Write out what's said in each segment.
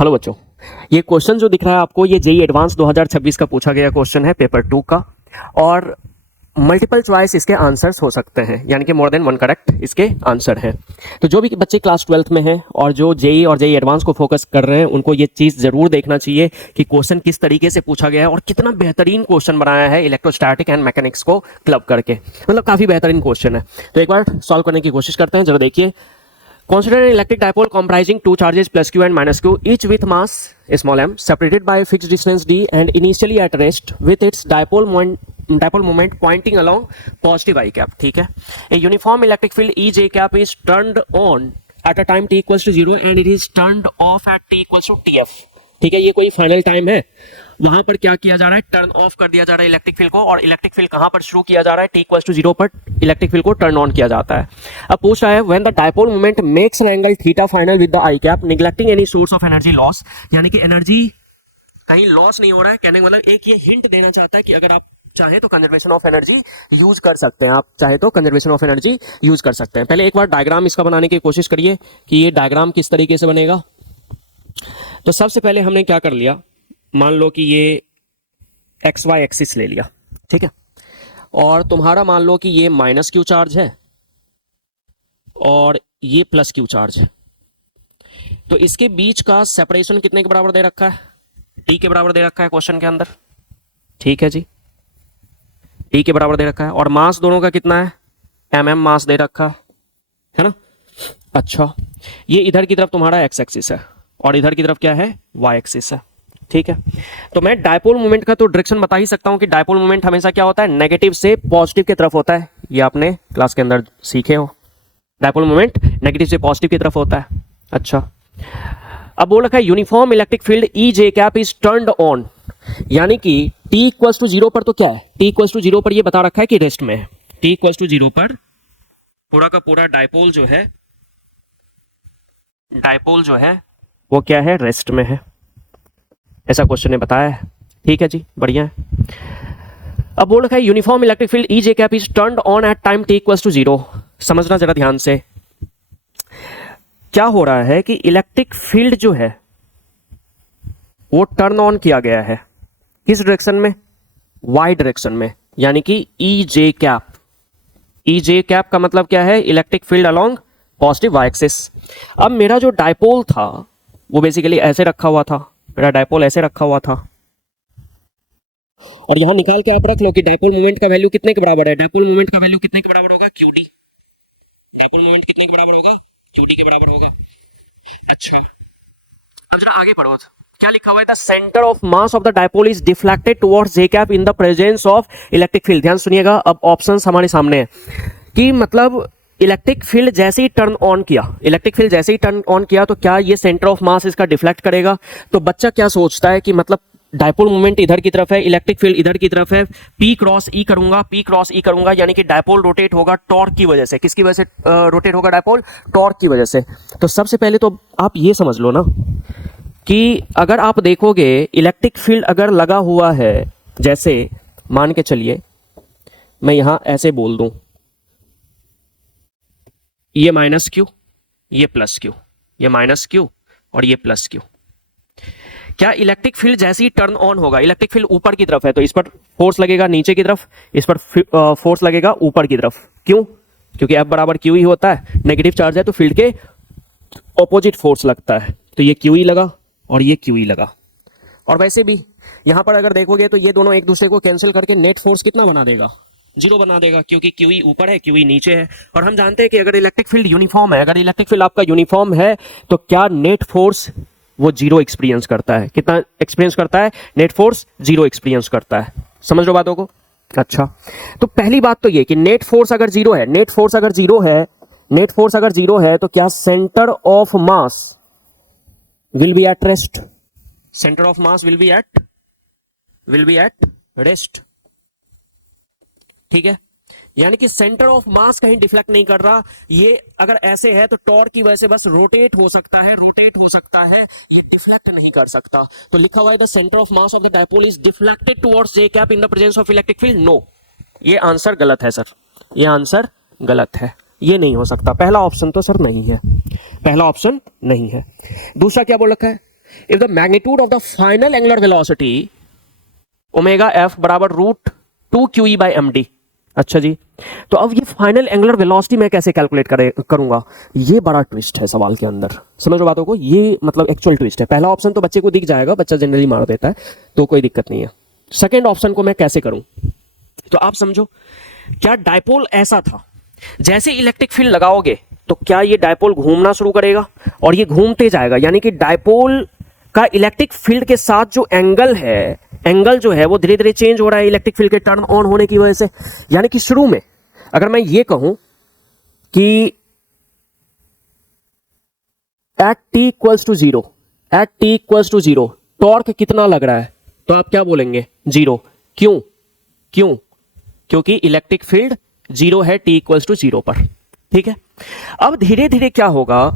Hello बच्चों, ये question जो दिख रहा है आपको, ये जेईई एडवांस 2026 का पूछा गया क्वेश्चन है, पेपर 2 का। और मल्टीपल चॉइस इसके आंसर्स हो सकते हैं, यानी कि मोर देन वन करेक्ट इसके आंसर हैं। तो जो भी बच्चे क्लास 12th में हैं और जो जेईई और जेईई एडवांस को फोकस कर रहे हैं, उनको ये चीज़ ज़रूर देखना चाहिए कि क्वेश्चन किस तरीके से पूछा गया है और कितना बेहतरीन क्वेश्चन बनाया है इलेक्ट्रोस्टैटिक एंड मैकेनिक्स को क्लब करके। मतलब काफ़ी बेहतरीन क्वेश्चन है। तो एक बार सॉल्व करने की कोशिश करते हैं। जरा देखिए, consider an electric dipole comprising two charges plus q and minus q, each with mass small m, separated by a fixed distance d and initially at rest with its dipole moment pointing along positive I cap. ठीक है, a uniform electric field E j cap is turned on at a time t equals to 0 and it is turned off at t equals to tf. ठीक है, ये कोई final time है, वहां पर क्या किया जा रहा है, टर्न ऑफ कर दिया जा रहा है इलेक्ट्रिक फील्ड को, और इलेक्ट्रिक फील्ड कहां पर शुरू किया जा रहा है, t इक्वल्स टू 0 पर इलेक्ट्रिक फील्ड को टर्न ऑन किया जाता है। अब पूछ रहा है when the dipole moment makes an angle theta final with the I cap neglecting any source of energy loss, यानी कि एनर्जी कहीं लॉस नहीं हो रहा है। कहने का मतलब एक ये हिंट देना चाहता है कि अगर आप चाहे तो कंजर्वेशन ऑफ एनर्जी यूज कर सकते हैं, आप चाहे तो कंजर्वेशन ऑफ एनर्जी यूज कर सकते हैं। पहले एक बार डायग्राम इसका बनाने की कोशिश करिए कि ये डायग्राम किस तरीके से बनेगा। तो सबसे पहले हमने क्या कर लिया, मान लो कि ये एक्स वाई एक्सिस ले लिया, ठीक है, और तुम्हारा मान लो कि ये माइनस क्यू चार्ज है और ये प्लस क्यू चार्ज है। तो इसके बीच का सेपरेशन कितने के बराबर दे रखा है, टी के बराबर दे रखा है क्वेश्चन के अंदर। ठीक है जी, टी के बराबर दे रखा है, और मास दोनों का कितना है, mm मास दे रखा है ना। अच्छा, ये इधर की तरफ तुम्हारा एक्स एक्सिस है और इधर की तरफ क्या है, वाई एक्सिस है। ठीक है, तो मैं डायपोल मोमेंट का तो डायरेक्शन बता ही सकता हूं कि डायपोल मोमेंट हमेशा क्या होता है, नेगेटिव से पॉजिटिव की तरफ होता है। ये आपने क्लास के अंदर सीखे हो, डायपोल मोमेंट नेगेटिव से पॉजिटिव की तरफ होता है। अच्छा, अब बोल रखा है uniform electric field E J cap is turned on, यानी कि टी इक्वल्स टू 0 पर तो क्या है, टी इक्वल्स टू 0 पर ये बता रखा है कि रेस्ट में है। टी इक्वल्स टू 0 पर पूरा का पूरा डायपोल जो है वो क्या है, रेस्ट में है, ऐसा क्वेश्चन ने बताया है। ठीक है जी, बढ़िया है। अब बोल रखा है uniform electric field E J cap is turned on at time T equals to 0। समझना जरा ध्यान से, क्या हो रहा है कि इलेक्ट्रिक फील्ड जो है वो टर्न ऑन किया गया है, किस डायरेक्शन में, वाई डायरेक्शन में, यानी कि ई जे कैप। ई जे कैप का मतलब क्या है, electric field along positive Y axis. अब मेरा जो डायपोल था वो बेसिकली ऐसे रखा हुआ था, मेरा डायपोल ऐसे रखा हुआ था, और यहां निकाल के आप रख लो कि डायपोल मोमेंट का वैल्यू कितने के बराबर है, डायपोल मोमेंट का वैल्यू कितने के बराबर होगा, QD। डायपोल मोमेंट कितने के बराबर होगा, QD के बराबर होगा। अच्छा, अब जरा आगे पढ़ो, क्या लिखा हुआ है, the centre of mass of the dipole is deflected towards J cap in the presence of electric field. ध्यान सुनिएगा, अब ऑप्शंस हमारे सामने है कि मतलब इलेक्ट्रिक फील्ड जैसे ही टर्न ऑन किया, इलेक्ट्रिक फील्ड जैसे ही टर्न ऑन किया तो क्या ये सेंटर ऑफ मास इसका डिफ्लेक्ट करेगा। तो बच्चा क्या सोचता है कि मतलब डायपोल मोमेंट इधर की तरफ है, इलेक्ट्रिक फील्ड इधर की तरफ है, P क्रॉस E करूंगा, P क्रॉस E करूंगा, यानी कि डायपोल रोटेट होगा टॉर्क की वजह से। किसकी वजह से रोटेट होगा डायपोल, टॉर्क की वजह से। तो सबसे पहले तो आप ये समझ लो ना कि अगर आप देखोगे इलेक्ट्रिक फील्ड अगर लगा हुआ है, जैसे मान के चलिए मैं यहां ऐसे बोल दूं, ये माइनस क्यू, ये प्लस क्यू, ये माइनस क्यू और ये प्लस क्यू। क्या इलेक्ट्रिक फील्ड जैसे ही टर्न ऑन होगा, इलेक्ट्रिक फील्ड ऊपर की तरफ है तो इस पर फोर्स लगेगा नीचे की तरफ, इस पर फोर्स लगेगा ऊपर की तरफ। क्यों, क्योंकि F बराबर क्यू ही होता है, नेगेटिव चार्ज है तो फील्ड के ऑपोजिट फोर्स लगता है। तो ये क्यू ही लगा और ये क्यू ही लगा। और वैसे भी यहां पर अगर देखोगे तो ये दोनों एक दूसरे को कैंसिल करके नेट फोर्स कितना बना देगा, 0 बना देगा, क्योंकि QE ऊपर है, QE नीचे है। और हम जानते हैं कि अगर इलेक्ट्रिक फील्ड यूनिफॉर्म है, अगर इलेक्ट्रिक फील्ड आपका यूनिफॉर्म है तो क्या नेट फोर्स वो 0 एक्सपीरियंस करता है। कितना एक्सपीरियंस करता है, नेट फोर्स 0 एक्सपीरियंस करता है। समझ लो बातों को। अच्छा, तो पहली बात तो ये कि नेट फोर्स अगर 0 है, नेट फोर्स अगर 0 है, नेट फोर्स अगर 0 है तो क्या centre of mass will be at rest, centre of mass will be at rest. ठीक है, यानी कि सेंटर ऑफ मास कहीं डिफ्लेक्ट नहीं कर रहा। ये अगर ऐसे है तो टॉर्क की वजह से बस रोटेट हो सकता है, ये डिफ्लेक्ट नहीं कर सकता। तो लिखा हुआ है the centre of mass of the dipole is deflected towards J cap in the presence of electric field. No, ये आंसर गलत है सर, ये आंसर गलत है, ये नहीं हो सकता। पहला ऑप्शन तो सर नहीं है, पहला ऑप्शन नहीं है। दूसरा क्या बोल रखा है, if the magnitude of the final angular velocity omega F बराबर root 2 Q E by M D. अच्छा जी, तो अब ये फाइनल एंगुलर वेलोसिटी मैं कैसे कैलकुलेट करूंगा, ये बड़ा ट्विस्ट है सवाल के अंदर। समझ लो बातों को, ये मतलब एक्चुअल ट्विस्ट है। पहला ऑप्शन तो बच्चे को दिख जाएगा, बच्चा जनरली मार देता है, तो कोई दिक्कत नहीं है। सेकेंड ऑप्शन को मैं कैसे करूं, तो आप समझो, क्या डायपोल ऐसा था, जैसे इलेक्ट्रिक फील्ड लगाओगे तो क्या ये डायपोल घूमना शुरू करेगा और ये घूमते जाएगा, यानी कि डायपोल का इलेक्ट्रिक फील्ड के साथ जो एंगल है, एंगल जो है वो धीरे धीरे चेंज हो रहा है इलेक्ट्रिक फील्ड के टर्न ऑन होने की वजह से। यानी कि शुरू में अगर मैं ये कहूं कि at T equals to zero, at T equals to zero torque कितना लग रहा है, तो आप क्या बोलेंगे, जीरो। क्यों, क्यों, क्योंकि इलेक्ट्रिक फील्ड जीरो है टी इक्वल्स टू जीरो पर। ठीक है, अब धीरे धीरे क्या होगा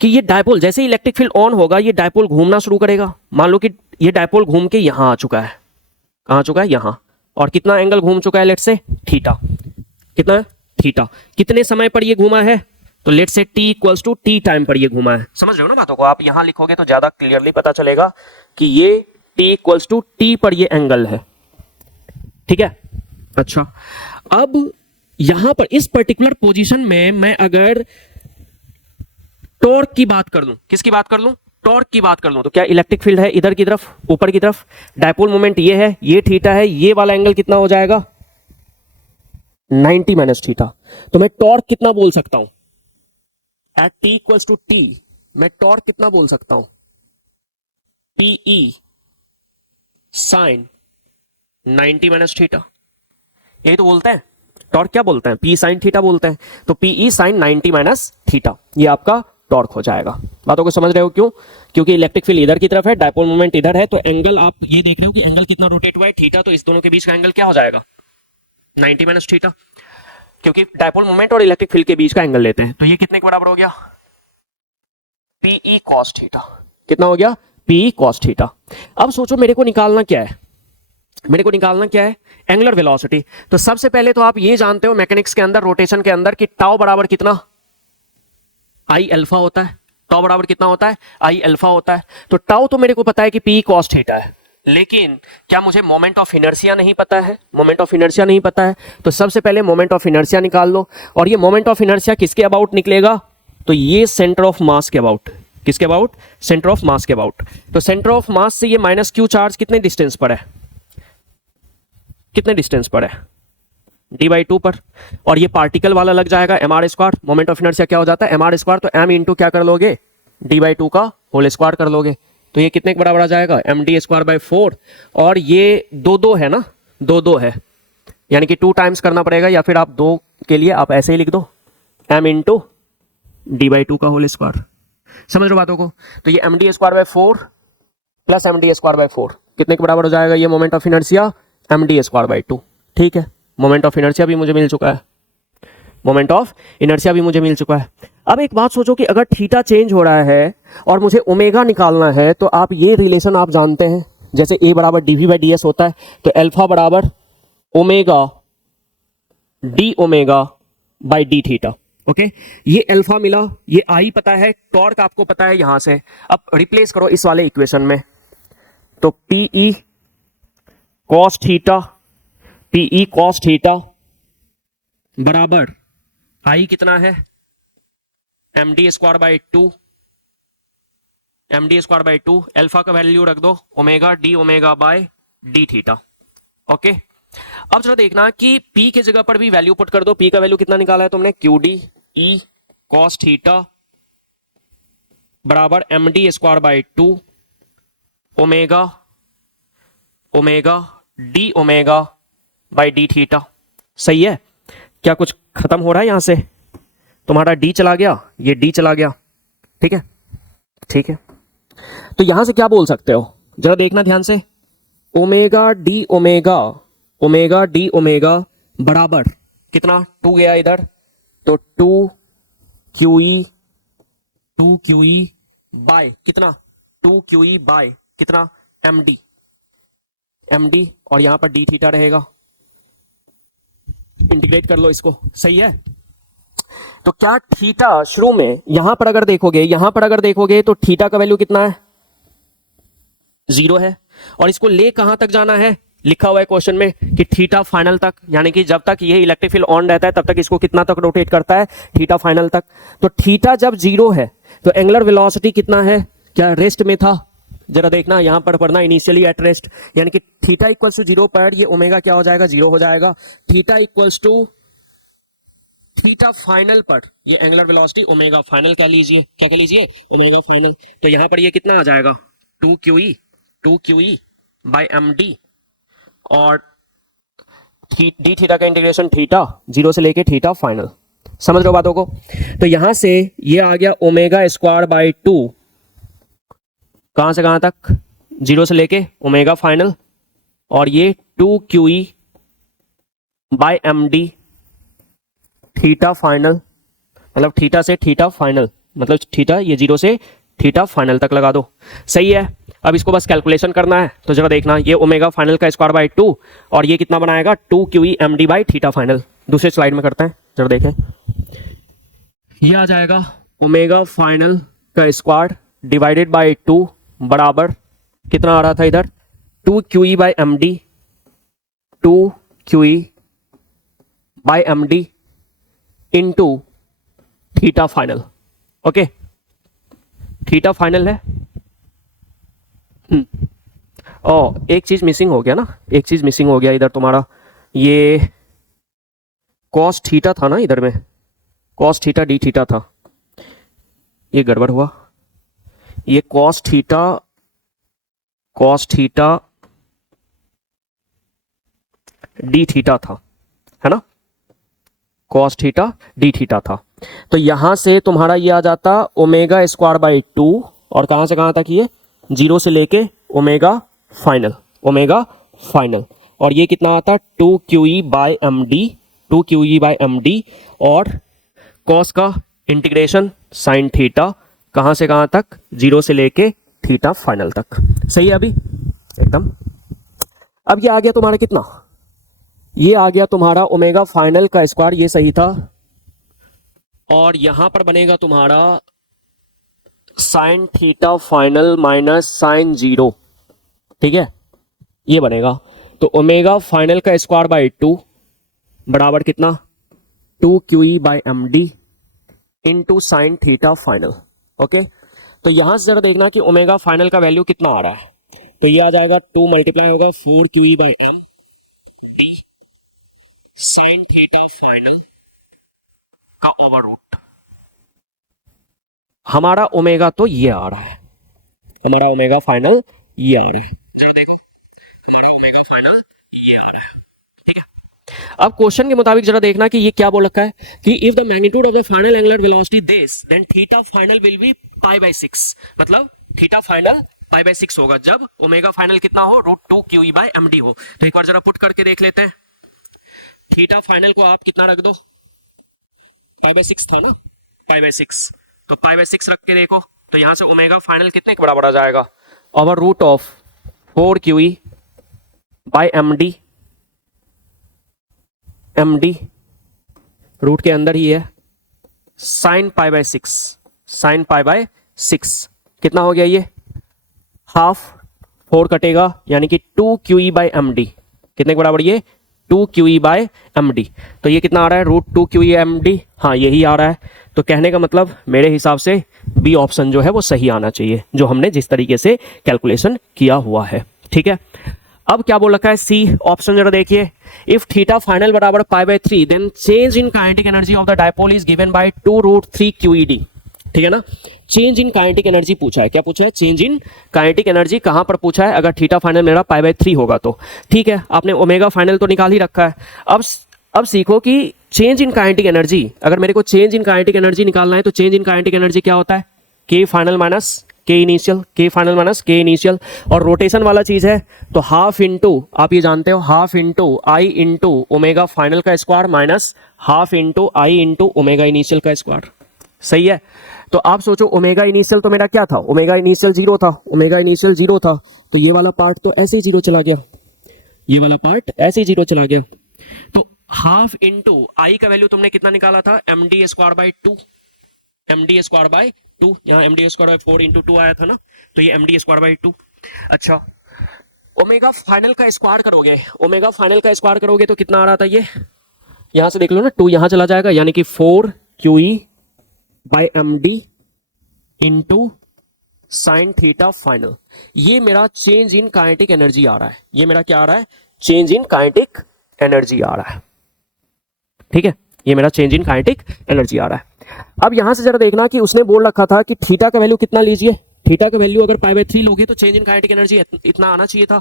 कि ये डायपोल, जैसे इलेक्ट्रिक फील्ड ऑन होगा, ये डायपोल घूमना शुरू करेगा। मान लो कि ये डायपोल घूम के यहां आ चुका है, कहां आ चुका है, यहां, और कितना एंगल घूम चुका है, लेट से थीटा, कितना है, थीटा। कितने समय पर ये घूमा है, तो let say T equals to T time पर ये घूमा है। समझ रहे हो ना बातों को, आप यहां लिखोगे तो ज्यादा क्लियरली पता चलेगा कि ये टी इक्वल्स टू टी पर ये एंगल है। ठीक है, अच्छा, अब यहां पर इस पर्टिकुलर पोजीशन में मैं अगर टॉर्क की बात कर लूं, किसकी बात कर लूं, टॉर्क की बात कर लूं, तो क्या इलेक्ट्रिक फील्ड है इधर की तरफ, ऊपर की तरफ, डायपोल मोमेंट ये है, ये थीटा है, ये वाला एंगल कितना हो जाएगा, 90 माइनस थीटा। तो मैं टॉर्क कितना बोल सकता हूं, at T equals to T मैं टॉर्क कितना बोल सकता हूं, पीई साइन 90 माइनस थीटा। यही तो बोलते हैं टॉर्क, क्या बोलते हैं, पी साइन थीटा बोलते हैं। तो पीई साइन 90 माइनस थीटा, ये आपका टॉर्क हो जाएगा। बातों को समझ रहे हो, क्यों, क्योंकि इलेक्ट्रिक फील्ड इधर की तरफ है, डायपोल मोमेंट इधर है, तो एंगल आप ये देख रहे हो कि एंगल कितना रोटेट हुआ है, थीटा, तो इस दोनों के बीच का एंगल क्या हो जाएगा, 90 माइनस थीटा, क्योंकि डायपोल मोमेंट और इलेक्ट्रिक फील्ड के बीच का एंगल लेते हैं। तो ये कितने के बराबर हो गया, पीई कॉस थीटा। कितना हो गया, पीई कॉस थीटा। अब सोचो मेरे को निकालना क्या है, मेरे को निकालना क्या है, एंगुलर वेलोसिटी। तो सबसे पहले तो आप ये जानते हो मैकेनिक्स के अंदर, रोटेशन के अंदर, कि टाउ बराबर कितना, आई अल्फा होता है। टाउ बराबर कितना होता है, आई अल्फा होता है। तो टाउ तो मेरे को पता है कि पी कॉस थीटा है, लेकिन क्या मुझे मोमेंट ऑफ इनर्शिया नहीं पता है, मोमेंट ऑफ इनर्शिया नहीं पता है। तो सबसे पहले मोमेंट ऑफ इनर्शिया निकाल लो, और ये मोमेंट ऑफ इनर्शिया किसके अबाउट निकलेगा, तो ये सेंटर ऑफ मास के अबाउट, किसके अबाउट, सेंटर ऑफ मास के अबाउट। तो सेंटर ऑफ मास से ये माइनस क्यू चार्ज कितने डिस्टेंस पर है, कितने डिस्टेंस पर है, डी बाई टू पर, और ये पार्टिकल वाला लग जाएगा M R square. Moment of inertia क्या हो जाता है, एम आर स्क्वायर, तो एम इंटू क्या कर लोगे, डी बाई टू का होल स्क्वायर कर लोगे। तो ये कितने के बराबर आ जाएगा, एम डी स्क्वायर बाई 4, और ये दो दो है ना, दो दो है, यानी कि 2 टाइम्स करना पड़ेगा, या फिर आप 2 के लिए आप ऐसे ही लिख दो, M into D by two का होल स्क्वायर। समझ लो बातों को। तो ये M D square by 4 plus M D square by 4 कितने के बराबर हो जाएगा, ये moment of inertia M D square by 2। ठीक है, मोमेंट ऑफ इनर्शिया भी मुझे मिल चुका है, मोमेंट ऑफ इनर्शिया भी मुझे मिल चुका है। अब एक बात सोचो कि अगर थीटा चेंज हो रहा है और मुझे ओमेगा निकालना है, तो आप ये रिलेशन आप जानते हैं, जैसे ए बराबर डीवी बाई डी एस होता है, तो अल्फा बराबर omega D omega by D theta. Okay, ये अल्फा मिला, ये आई पता है, टॉर्क आपको पता है यहां से। अब रिप्लेस करो इस वाले इक्वेशन में, तो PE cos theta, PE cos theta बराबर आई कितना है, M D square by 2, M D square by 2, alpha का वैल्यू रख दो omega D omega by D theta. Okay, अब चलो देखना कि P के जगह पर भी वैल्यू पुट कर दो। P का वैल्यू कितना निकाला है तुमने, Q D E cos theta बराबर M D square by 2 omega omega D omega by D theta. सही है, क्या कुछ खत्म हो रहा है यहां से, तुम्हारा डी चला गया, ये डी चला गया। ठीक है, ठीक है, तो यहां से क्या बोल सकते हो, जरा देखना ध्यान से, omega D omega, omega D omega बराबर कितना, 2 गया इधर, तो 2 क्यू ई बाय कितना, 2 क्यू ई बाय कितना, एम डी, और यहां पर डी थीटा रहेगा। इंटीग्रेट कर लो इसको, सही है। तो क्या थीटा शुरू में यहां पर अगर देखोगे तो थीटा का वैल्यू कितना है, 0 है। और इसको ले कहां तक जाना है, लिखा हुआ है क्वेश्चन में कि थीटा फाइनल तक, यानी कि जब तक ये इलेक्ट्रिक फील्ड ऑन रहता है तब तक इसको कितना तक रोटेट करता है, थीटा फाइनल तक। तो थीटा जब 0 है तो एंगुलर वेलोसिटी कितना है, क्या रेस्ट में था, जरा देखना यहां पर पढ़ना, इनिशियली एट रेस्ट, यानी कि थीटा इक्वल्स टू 0 पर ये ओमेगा क्या हो जाएगा, 0 हो जाएगा। Theta equals to theta final पर ये एंगुलर वेलोसिटी ओमेगा फाइनल क्या लीजिए, क्या कह लीजिए, ओमेगा फाइनल। तो यहां पर ये कितना आ जाएगा, 2QE बाई md, और डी थीटा का इंटीग्रेशन थीटा 0 से लेके थीटा फाइनल, समझ लो बातों को। तो यहां से ये आ गया ओमेगा स्क्वायर बाई 2, कहां से कहां तक, 0 से लेके ओमेगा फाइनल, और ये 2QE by md theta final, मतलब थीटा से थीटा फाइनल, मतलब थीटा ये 0 से थीटा फाइनल तक लगा दो, सही है। अब इसको बस कैलकुलेशन करना है, तो जरा देखना, ये ओमेगा फाइनल का स्क्वायर बाई 2 और ये कितना बनाएगा, 2QE md by theta final. दूसरे स्लाइड में करते हैं, जरा देखें, ये आ जाएगा ओमेगा फाइनल का स्क्वायर डिवाइडेड बाई 2 बराबर कितना आ रहा था इधर, 2QE by md, 2QE by md into theta final. Okay, theta final है। एक चीज मिसिंग हो गया ना, एक चीज मिसिंग हो गया इधर तुम्हारा, ये कॉस थीटा था ना, इधर में कॉस थीटा डी थीटा था, ये गड़बड़ हुआ। ये कॉस थीटा डी थीटा था, है ना, कॉस थीटा डी थीटा था। तो यहां से तुम्हारा ये आ जाता ओमेगा स्क्वायर बाई 2, और कहां से कहां तक, ये 0 से लेके ओमेगा फाइनल, और ये कितना आता 2QE बाई md, और कॉस का इंटीग्रेशन साइन थीटा, कहां से कहां तक, 0 से लेके थीटा फाइनल तक, सही है अभी एकदम। अब ये आ गया तुम्हारा कितना, ये आ गया तुम्हारा ओमेगा फाइनल का स्क्वायर, ये सही था, और यहां पर बनेगा तुम्हारा sine theta final minus sine 0, ठीक है, ये बनेगा। तो ओमेगा फाइनल का स्क्वायर बाई 2 बराबर कितना, 2QE by md into sine theta final. Okay, तो यहां से जरा देखना कि ओमेगा फाइनल का वैल्यू कितना आ रहा है, तो ये आ जाएगा 2 मल्टीप्लाई होगा 4QE by md sign theta final का ओवर रूट। हमारा ओमेगा तो ये आ रहा है, हमारा ओमेगा फाइनल ये आ रहा है, जरा देखो हमारा ओमेगा फाइनल ये आ रहा है, ठीक है। अब क्वेश्चन के मुताबिक जरा देखना कि ये क्या बोल रखा है कि if the magnitude of the final angular velocity this then theta final will be pi by 6, मतलब थीटा फाइनल पाई बाई 6 होगा जब ओमेगा फाइनल कितना हो, √2QE बाई md हो। तो एक बार जरा पुट करके देख लेते हैं, थीटा फाइनल को आप कितना रख दो, पाई बाई 6 था ना, पाई बाई 6, तो पाई बाई 6 रख के देखो, तो यहां से ओमेगा फाइनल कितने के बराबर आ जाएगा, over root of 4QE by md root के अंदर ही है, साइन पाई बाई 6 कितना हो गया, ये हाफ 4 कटेगा, यानी कि 2QE बाई md कितने के बराबर, ये 2QE बाई md। तो ये कितना आ रहा है, √2QE md, हाँ यही आ रहा है। तो कहने का मतलब मेरे हिसाब से बी ऑप्शन जो है वो सही आना चाहिए, जो हमने जिस तरीके से कैलकुलेशन किया हुआ है, ठीक है। अब क्या बोल रखा है, सी ऑप्शन जरा देखिए, इफ थीटा फाइनल बराबर pi by 3 then change in kinetic energy of the dipole is given by 2√3QED, ठीक है ना। चेंज इन काइनेटिक एनर्जी पूछा है, क्या पूछा है, चेंज इन काइनेटिक एनर्जी कहां पर पूछा है, अगर थीटा फाइनल मेरा पाई बाई 3 होगा तो, ठीक है। आपने ओमेगा फाइनल तो निकाल ही रखा है, अब सीखो कि चेंज इन काइनेटिक एनर्जी, अगर मेरे को चेंज इन काइनेटिक एनर्जी निकालना है तो चेंज इन काइनेटिक एनर्जी क्या होता है, के फाइनल माइनस के इनिशियल, और रोटेशन वाला चीज है तो हाफ इंटू, आप ये जानते हो, हाफ इंटू आई इंटू ओमेगा फाइनल का स्क्वायर माइनस हाफ इंटू आई इंटू ओमेगा इनिशियल का स्क्वायर, सही है। तो आप सोचो ओमेगा इनिशियल तो मेरा क्या था, ओमेगा इनिशियल 0 था, तो ये वाला पार्ट तो ऐसे ही 0 चला गया, ये वाला पार्ट ऐसे ही 0 चला गया। तो हाफ इंटू आई का वैल्यू तुमने कितना निकाला था, M D square by two, M D square by two, यहाँ M D square by 4 into 2 आया था ना, तो ये एम डी स्क्वायर बाई 2। अच्छा, ओमेगा फाइनल का स्क्वायर करोगे, ओमेगा फाइनल का स्क्वायर करोगे तो कितना आ रहा था ये, यहां से देख लो ना, 2 यहां चला जाएगा, यानी कि 4 Q E by M D into sine theta final. ये मेरा चेंज इन काइनेटिक एनर्जी आ रहा है, ये मेरा क्या आ रहा है, चेंज इन काइनेटिक एनर्जी आ रहा है। ठीक है, ये मेरा चेंज इन काइनेटिक एनर्जी आ रहा है। अब यहां से जरा देखना कि उसने बोल रखा था कि थीटा का वैल्यू कितना लीजिए, थीटा का वैल्यू अगर पाई बाई 3 लोगे तो चेंज इन काइनेटिक एनर्जी इतना आना चाहिए था।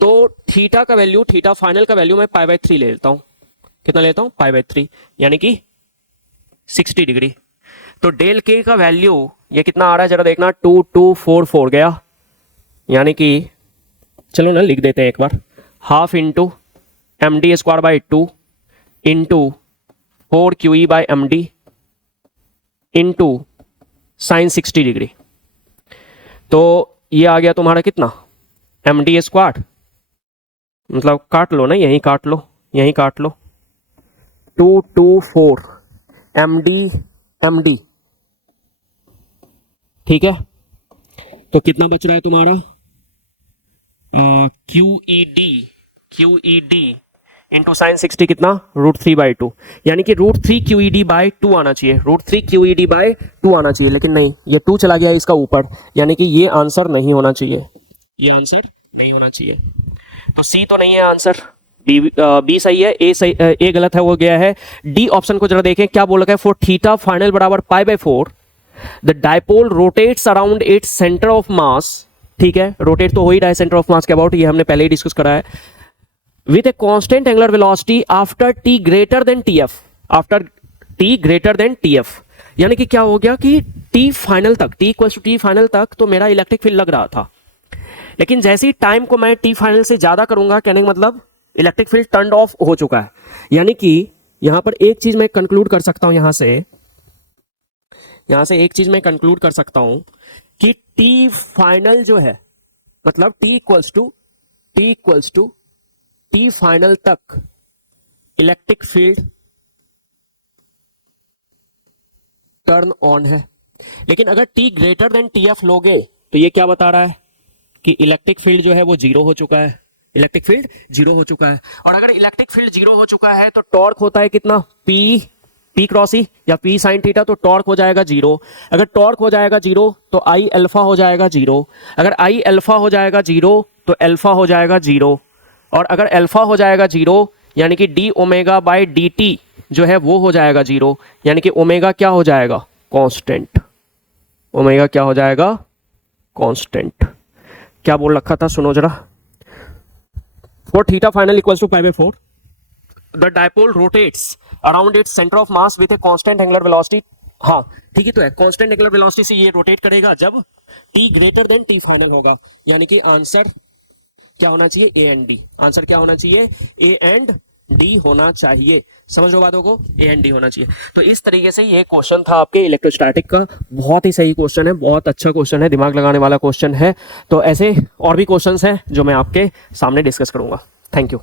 तो थीटा का वैल्यू, थीटा फाइनल का वैल्यू मैं पाई बाई 3 ले लेता हूं, कितना लेता हूं, पाई बाई 3, यानी कि 60 डिग्री। तो डेल के का वैल्यू ये कितना आ रहा है, जरा देखना, 2244 गया, यानी कि चलो ना लिख देते हैं एक बार, half into M D square by 2 into 4 Q E by M D into sine 60 degree. तो ये आ गया तुम्हारा कितना, एम डी स्क्वायर, मतलब काट लो ना, यहीं काट लो, यहीं काट लो, 224 एम डी, ठीक है। तो कितना बच रहा है तुम्हारा, Q E D into sine 60 कितना, √3/2, यानी कि √3 QED/2 आना चाहिए, √3 QED/2 आना चाहिए, लेकिन नहीं, ये 2 चला गया इसका ऊपर, यानी कि ये आंसर नहीं होना चाहिए, ये आंसर नहीं होना चाहिए। तो सी तो नहीं है आंसर, बी सही है, ए गलत है, वो गया है। डी ऑप्शन को जरा देखें, क्या बोल रखा है, फॉर थीटा फाइनल बराबर π/4 the dipole rotates around its centre of mass. ठीक है, रोटेट तो हो ही रहा है सेंटर ऑफ मास के अबाउट, ये हमने पहले ही डिस्कस करा है, with a constant angular velocity after T greater than TF, after T greater than TF, यानी कि क्या हो गया कि टी फाइनल तक, T equals to T final तक तो मेरा इलेक्ट्रिक फील्ड लग रहा था, लेकिन जैसे ही टाइम को मैं टी फाइनल से ज्यादा करूंगा, कहने का मतलब इलेक्ट्रिक फील्ड टर्न ऑफ हो चुका है। यानी कि यहां पर एक चीज मैं कंक्लूड कर सकता हूं, यहां से एक चीज मैं कंक्लूड कर सकता हूं कि टी फाइनल जो है, मतलब T equals to T final तक इलेक्ट्रिक फील्ड टर्न ऑन है, लेकिन अगर T greater than T F लोगे तो ये क्या बता रहा है कि इलेक्ट्रिक फील्ड जो है वो जीरो हो चुका है, इलेक्ट्रिक फील्ड जीरो हो चुका है। और अगर इलेक्ट्रिक फील्ड जीरो हो चुका है तो टॉर्क होता है कितना, पी क्रॉस ई या पी साइन थीटा, तो टॉर्क हो जाएगा जीरो। अगर टॉर्क हो जाएगा जीरो तो आई अल्फा हो जाएगा जीरो, अगर आई अल्फा हो जाएगा जीरो तो अल्फा हो जाएगा जीरो, और अगर अल्फा हो जाएगा जीरो यानी कि D omega by D T जो है वो हो जाएगा जीरो, यानी कि ओमेगा क्या हो जाएगा, कांस्टेंट, ओमेगा क्या हो जाएगा, कांस्टेंट। क्या बोल रखा था, सुनो जरा, for theta final equals to π/4 the dipole rotates around its centre of mass with a constant angular velocity. हाँ ठीक ही तो है, कांस्टेंट एंगुलर वेलोसिटी से ये रोटेट करेगा जब T greater than T final होगा, यानी कि आंसर क्या होना चाहिए, ए एंड डी, आंसर क्या होना चाहिए, ए एंड डी होना चाहिए। समझ लो बातों को, ए एंड डी होना चाहिए। तो इस तरीके से ये क्वेश्चन था आपके इलेक्ट्रोस्टैटिक का, बहुत ही सही क्वेश्चन है, बहुत अच्छा क्वेश्चन है, दिमाग लगाने वाला क्वेश्चन है। तो ऐसे और भी क्वेश्चंस हैं जो मैं आपके सामने डिस्कस करूंगा। Thank you.